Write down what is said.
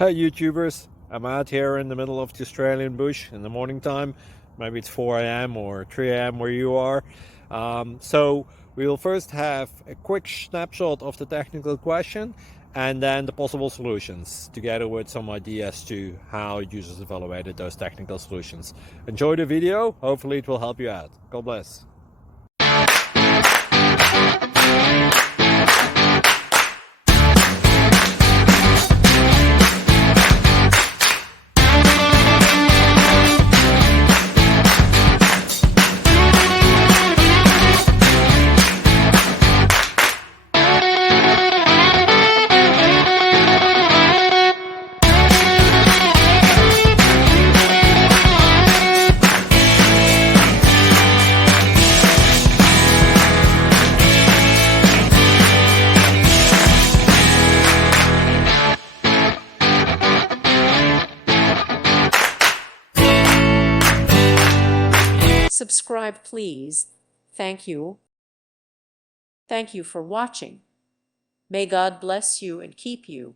Hey YouTubers, I'm out here in the middle of the Australian bush in the morning time. Maybe it's 4 a.m. or 3 a.m. where you are. So we'll first have a quick snapshot of the technical question and then the possible solutions, together with some ideas to how users evaluated those technical solutions. Enjoy the video, hopefully it will help you out. God bless. Subscribe, please. Thank you. Thank you for watching. May God bless you and keep you.